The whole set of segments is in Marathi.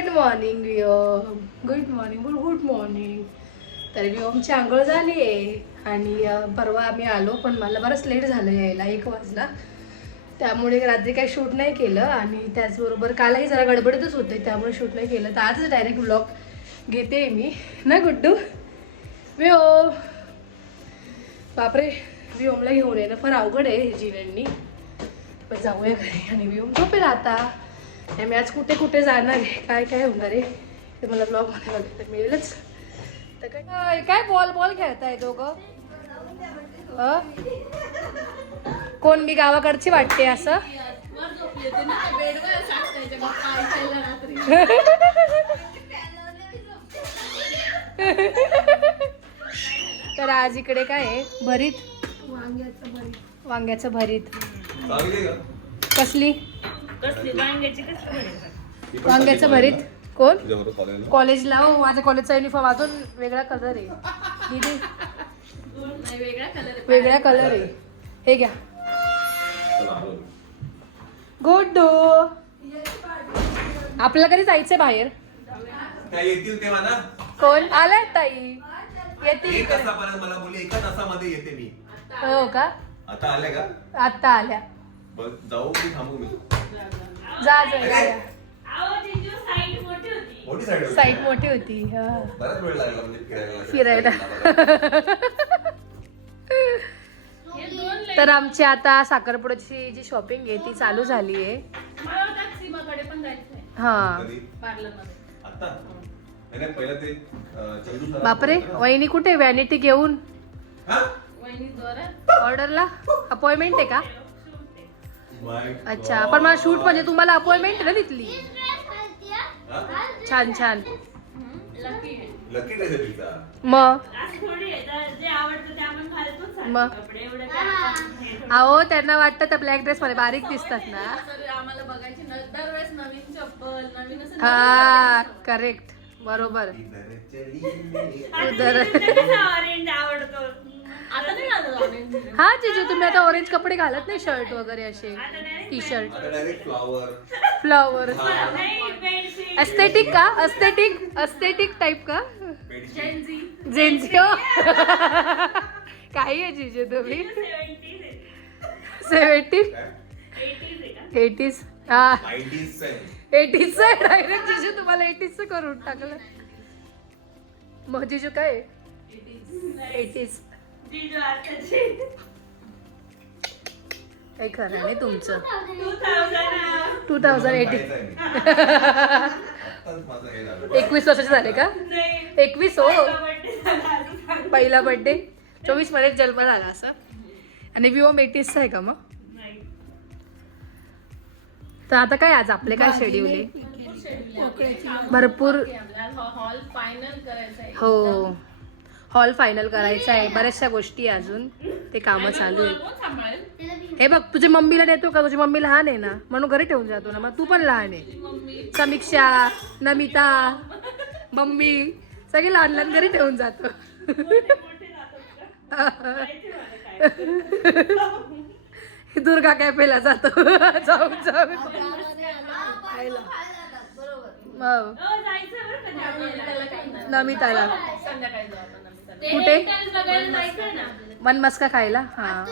Good morning Viyam, good morning, good morning. तर वियमची आंघोळ झाली आहे आणि परवा आम्ही आलो, पण मला बरंच लेट झालं यायला, 1 वाजला. त्यामुळे रात्री काही शूट नाही केलं आणि त्याचबरोबर कालही जरा गडबडीतच होते, त्यामुळे शूट नाही केलं. तर आजच डायरेक्ट व्लॉग घेते मी ना गुड्डू. वियो बापरे, वियोमला घेऊन येणं फार अवघड आहे जीवननी. पण जाऊया घरी आणि वियोम झोपेल आता. मी आज कुठे कुठे जाणार आहे, काय काय होणार आहे ते मला ब्लॉगमध्ये बघायला मिळेलच. तर काय बॉल खेळताय दोघं? कोण मी गावाकडची वाटते असं? तर आज इकडे काय आहे? भरीत, वांग्याचं भरीत. कसली वांग्याचं भरीत? कोण कॉलेजला? हो, माझ्या कॉलेजचा युनिफॉर्म अजून वेगळा कलर आहे दीदी, वेगळा कलर आहे. हे घ्या गुड्डू. आपल्याला कधी जायचंय बाहेर? येतील तेव्हा ना. कोण आलाय? ताई येतील. 1 तासापर्यंत मला बोलली 1 तासामध्ये येते मी. हो का? आता आल्या का? आता आल्या. बस जाऊ की थांबू मी? जा जा. मोठी साईड साईट मोठी होती. बराच वेळ लागला म्हणजे फिरायला. तर आमची आता साखरपुड्याची जी शॉपिंग आहे ती चालू झाली आहे. हा बापरे, वहिनी कुठे? व्हॅनिटी घेऊन ऑर्डरला अपॉइंटमेंट आहे का? अच्छा, पण मला शूट म्हणजे तुम्हाला अपॉइंटमेंट आहे ना तिथली? छान छान. मग अहो त्यांना वाटतं त्या ब्लॅक ड्रेस मध्ये बारीक दिसतात ना. हा करेक्ट, बरोबर. हा जिजू, तुम्ही आता ऑरेंज कपडे घालत नाही, शर्ट वगैरे असे, टी शर्ट. फ्लॉवर एस्थेटिक का? एस्थेटिक टाइप का? जेन्झी काही आहे जिजू तुम्ही? 70s 80s हा 80s डायरेक्ट जिजू तुम्हाला 80s करून टाकलं. मग जिजू काय 80s? काही खरं नाही तुमचं. 2018 21 वर्षाचे झाले का? 21 हो. पहिला बर्थडे 24 मध्ये जन्म झाला असं. आणि विवोम 80s आहे का मग? तर आता काय आज आपले काय शेड्यूल आहे? भरपूर. हो, हॉल फायनल करायचा आहे, बऱ्याचशा गोष्टी अजून ते कामं चालू आहे. हे बघ, तुझ्या मम्मीला नेतो का? तुझी मम्मी लहान आहे ना, म्हणून घरी ठेवून जातो ना. मग तू पण लहान आहे. समीक्षा, नमिता, मम्मी सगळे लहान लहान घरी ठेवून जातो. दुर्गा कॅफेला जातो. जाऊन नमिताला कुठे? मनमस्का खायला. हा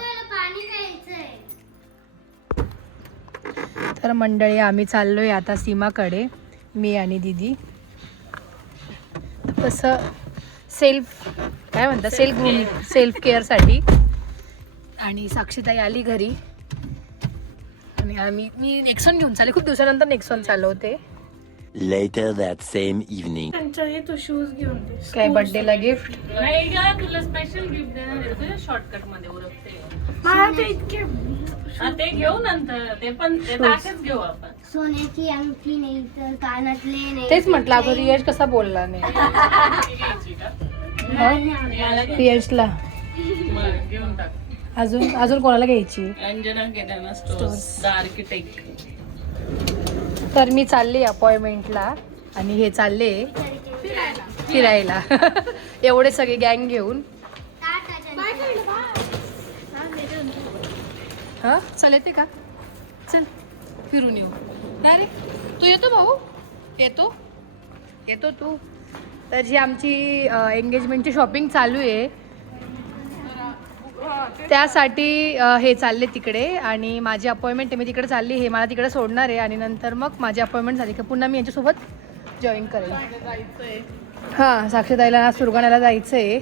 तर मंडळी, आम्ही चाललोय आता सीमाकडे, मी आणि दीदी. तसं सेल्फ काय म्हणतात, सेल्फ केअरसाठी. आणि साक्षीताई आली घरी आणि मी नेक्सॉन घेऊन चालले. खूप दिवसानंतर नेक्सॉन चालवते. Later that same evening. तू शूज घेऊन दे. काय बर्थडेला गिफ्ट? नाही का, तुला स्पेशल गिफ्ट देणार आहे. तुझ्या शॉर्टकट मध्ये उरकते. ते इतके ते घेऊ नंतर, ते पण ताकच घेऊ आपण. सोन्याची अंगठी नाही तर कानातले नाही. तेच म्हटलं, अगं रियाज कसा बोलला नाही. रियाजला घेऊन टाक. अजून कोणाला घ्यायची? Anjana Kedarnath stores, the architect. तर मी चालले अपॉइंटमेंटला आणि हे चालले फिरायला. एवढे सगळे गँग घेऊन. हा चल, येते का? चल फिरून येऊ. नाही रे, तू येतो भाऊ? येतो येतो तू. तर जी आमची एंगेजमेंटची शॉपिंग चालू आहे त्यासाठी हे चालले तिकडे आणि माझी अपॉइंटमेंट मी तिकडे चालली. हे मला तिकडे सोडणार आहे आणि नंतर मग माझी अपॉइंटमेंट झाली की पुन्हा मी यांच्यासोबत जॉईन करेन. हां, साक्षीताईला सुरगाण्याला जायचं आहे.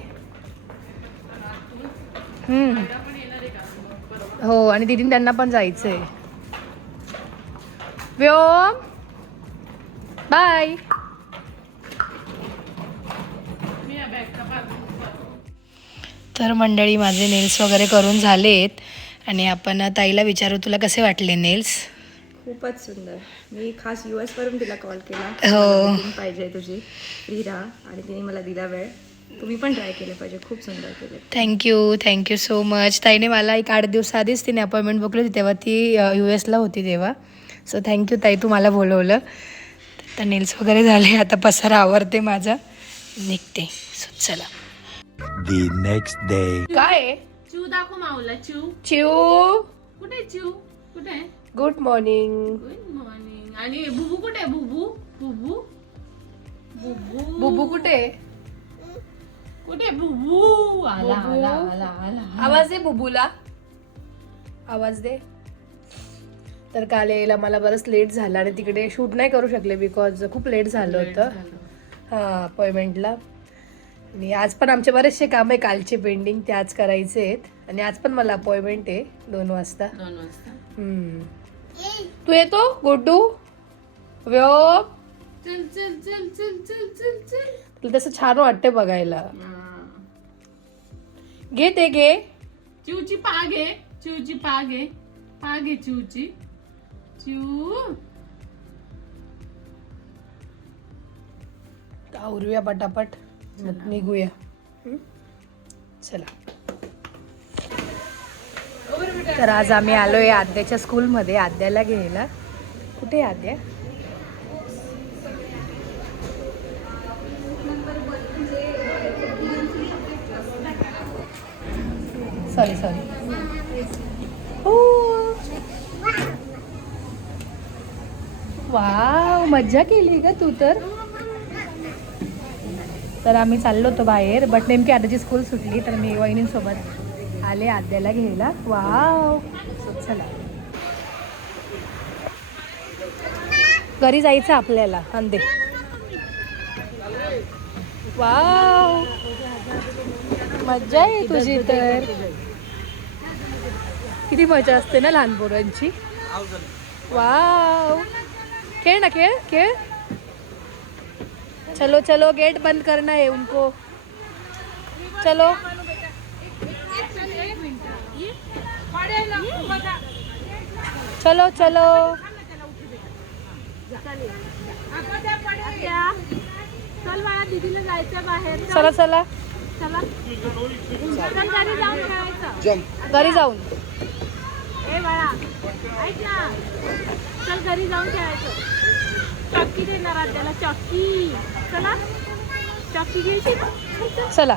हो, आणि दीदीन त्यांना पण जायचं आहे. व्योम बाय. तर मंडळी माझे नेल्स वगैरे करून झालेत आणि आपण ताईला विचारू तुला कसे वाटले नेल्स. खूपच सुंदर. मी खास US वरून तिला कॉल केला. हो. मला booking पाहिजे तुझी फ्री राहा आणि तिने मला दिला वेळ. तुम्ही पण ट्राय केलं पाहिजे. खूप सुंदर केले. Thank you so much. ताईने मला एक 8 दिवस आधीच तिने अपॉइंटमेंट बुकली होती तेव्हा ती US होती तेव्हा. सो थँक्यू ताई, तू मला बोलवलं. तर नेल्स वगैरे झाले, आता पसारा आवरते माझा, निघते. सो चला. The next day. काय चू दाखव माऊला. चू चिऊ, कुठे? चू कुठे? Good morning. Good morning. आणि बुबू कुठे? बुबू बुबू बुबू बुबू कुठे? कुठे बुबू? आला आला आला आला. आवाज दे बुबूला, आवाज दे. तर काल यायला मला बरंच लेट झालं आणि तिकडे शूट नाही करू शकले बिकॉज खूप लेट झालं होतं. हां, अपॉइंटमेंटला. आणि आज पण आमचे बरेचसे काम आहे कालचे पेंडिंग, ते आज करायचे आहेत. आणि आज पण मला अपॉइंटमेंट आहे 2 वाजता. 2 वाजता. तू येतो गुड्डू? व्योम, चल चल चल चल चल चल चल. तुला तसं छान वाटतं बघायला. घे ते घे. चिवची पाग आहे. चिवची पाग आहे. पाग आहे चिवची. चिव आवरूया पटापट, मग निघूया. चला. तर आज आम्ही आलोय आद्याच्या स्कूलमध्ये आद्याला घ्यायला. कुठे आहे आद्या? सॉरी. वाव, मज्जा केली का तू तर आम्ही चाललो होतो बाहेर, बट नेमकी आद्याची स्कूल सुटली तर मी वहिनींसोबत आले आद्याला घ्यायला. वाव, चला घरी जायचं आपल्याला. अंदे. वाव, मज्जा आहे तुझी तर. किती मजा असते ना लहान पोरांची. वाव, खेळ ना, खेळ. चलो चलो, गेट बंद करना है उनको. चलो. चलो चलो. चल बाळा, दीदीला जायचं बाहेर. चला चला, चला घरी जाऊन खेळायचं. घरी जाऊन. ए बाळा, ऐक ना, चल घरी जाऊन खेळायचं. चॉकी देणार आद्याला, चॉकी. चला, चॉकी घ्यायची. चला.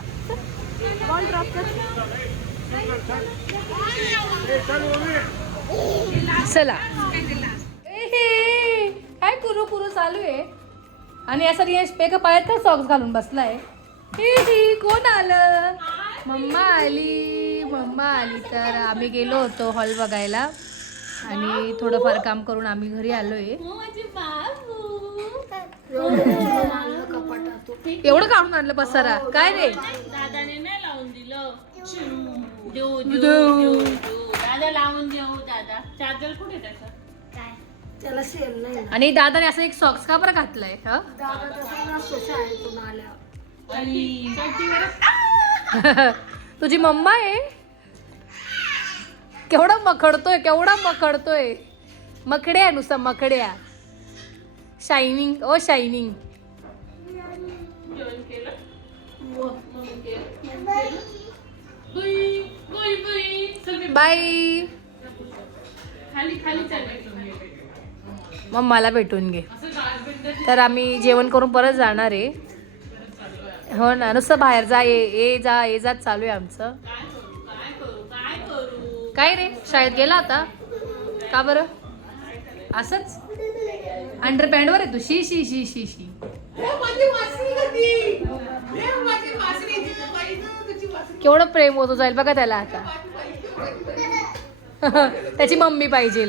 बॉल ड्रॉप कर. चला. काय कुरू चालू आहे आणि असं रियाश पेका पायात का सॉक्स घालून बसलाय. कोण आलं? मम्मा आली. तर आम्ही गेलो होतो हॉल बघायला आणि थोडंफार काम करून आम्ही घरी आलोय. एवढं काढून आणलं पसारा काय रे? दादाने नाही लावून दिलं. देऊ दादा लावून देऊ. दादा चार्जर कुठे त्याचा? आणि दादाने असं एक सॉक्स का बरं घातलाय? तुझी मम्मा आहे. केवढा मखडतोय. मकड्या नुसतं मकड्या. शायनिंग ओ शायनिंग. बाय. मग मला भेटून घे. तर आम्ही जेवण करून परत जाणार आहे. हो ना, नुसतं बाहेर जा ये जा चालू आहे आमचं. काय रे, शाळेत गेला आता का बरं? असंच अंडरपॅन्ट वर आहे तू शी शी शी शी शी केवढं प्रेम होतो जाईल बघा त्याला आता. त्याची मम्मी पाहिजे.